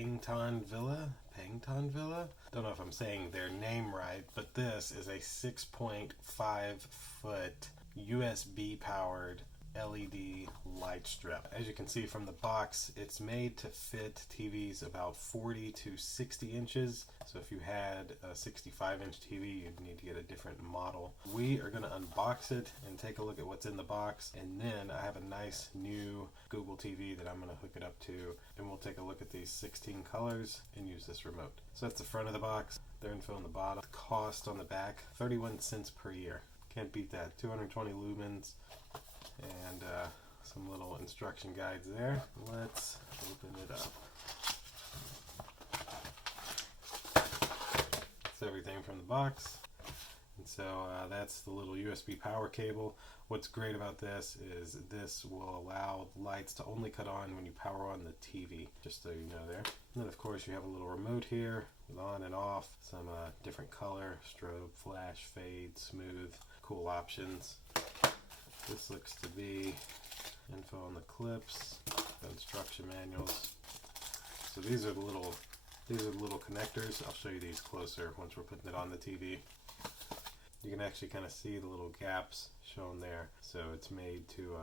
Pangton Villa? Don't know if I'm saying their name right, but this is a 6.5 foot USB powered LED light strip. As you can see from the box, it's made to fit TVs about 40 to 60 inches. So if you had a 65-inch TV, you'd need to get a different model. We are going to unbox it and take a look at what's in the box. And then I have a nice new Google TV that I'm going to hook it up to. And we'll take a look at these 16 colors and use this remote. So that's the front of the box. Their info on the bottom. The cost on the back, 31 cents per year. Can't beat that. 220 lumens. And some little instruction guides there. Let's open it up. That's everything from the box. And so that's the little USB power cable. What's great about this is this will allow lights to only cut on when you power on the TV, just so you know there. And then of course you have a little remote here with on and off, some different color, strobe, flash, fade, smooth, cool options. This looks to be info on the clips, the instruction manuals. So these are the little connectors. I'll show you these closer once we're putting it on the TV. You can actually kind of see the little gaps shown there. So it's made to,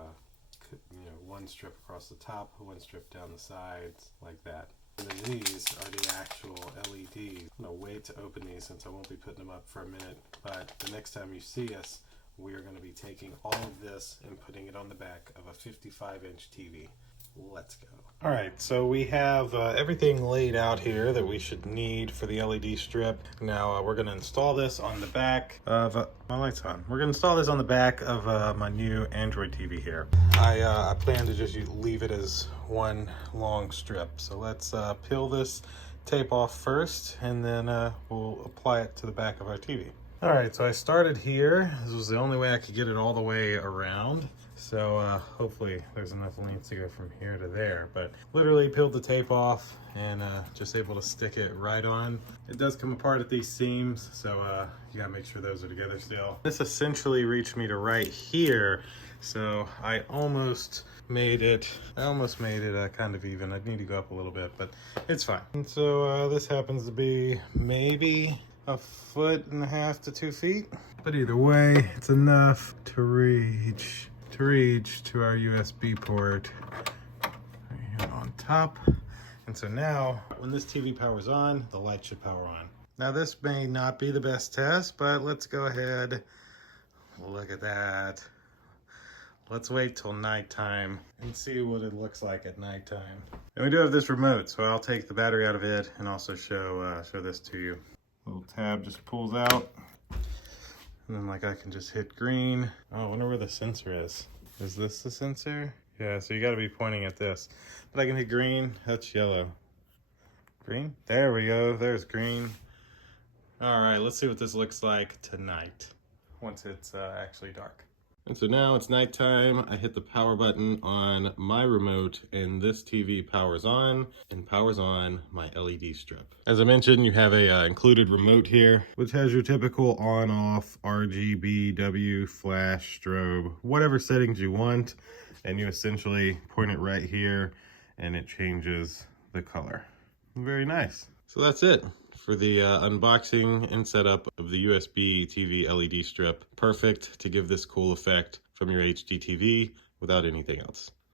one strip across the top, one strip down the sides, like that. And then these are the actual LEDs. I'm going to wait to open these since I won't be putting them up for a minute. But the next time you see us, we are going to be taking all of this and putting it on the back of a 55-inch TV. Let's go. All right, so we have everything laid out here that we should need for the LED strip. Now we're going to install this on the back of my lights on. We're going to install this on the back of my new Android TV here. I plan to just leave it as one long strip. So let's peel this tape off first, and then we'll apply it to the back of our TV. All right, so I started here. This was the only way I could get it all the way around. So hopefully there's enough length to go from here to there. But literally peeled the tape off and just able to stick it right on. It does come apart at these seams, so you gotta make sure those are together still. This essentially reached me to right here. So I almost made it kind of even. I'd need to go up a little bit, but it's fine. And so this happens to be maybe 1.5 to 2 feet, but either way, it's enough to reach to our USB port right here on top. And so now, when this TV powers on, the light should power on. Now this may not be the best test, but let's go ahead. Look at that. Let's wait till nighttime and see what it looks like at nighttime. And we do have this remote, so I'll take the battery out of it and also show this to you. Little tab just pulls out, and then I can just hit green. Oh, I wonder where the sensor is. Is this the sensor? Yeah, so you gotta be pointing at this. But I can hit green, that's yellow. Green? There we go, there's green. All right, let's see what this looks like tonight, once it's actually dark. And so now it's nighttime. I hit the power button on my remote and this TV powers on and powers on my LED strip. As I mentioned, you have a included remote here, which has your typical on, off, RGB, W, flash, strobe, whatever settings you want. And you essentially point it right here and it changes the color. Very nice. So that's it for the unboxing and setup of the USB TV LED strip. Perfect to give this cool effect from your HD TV without anything else.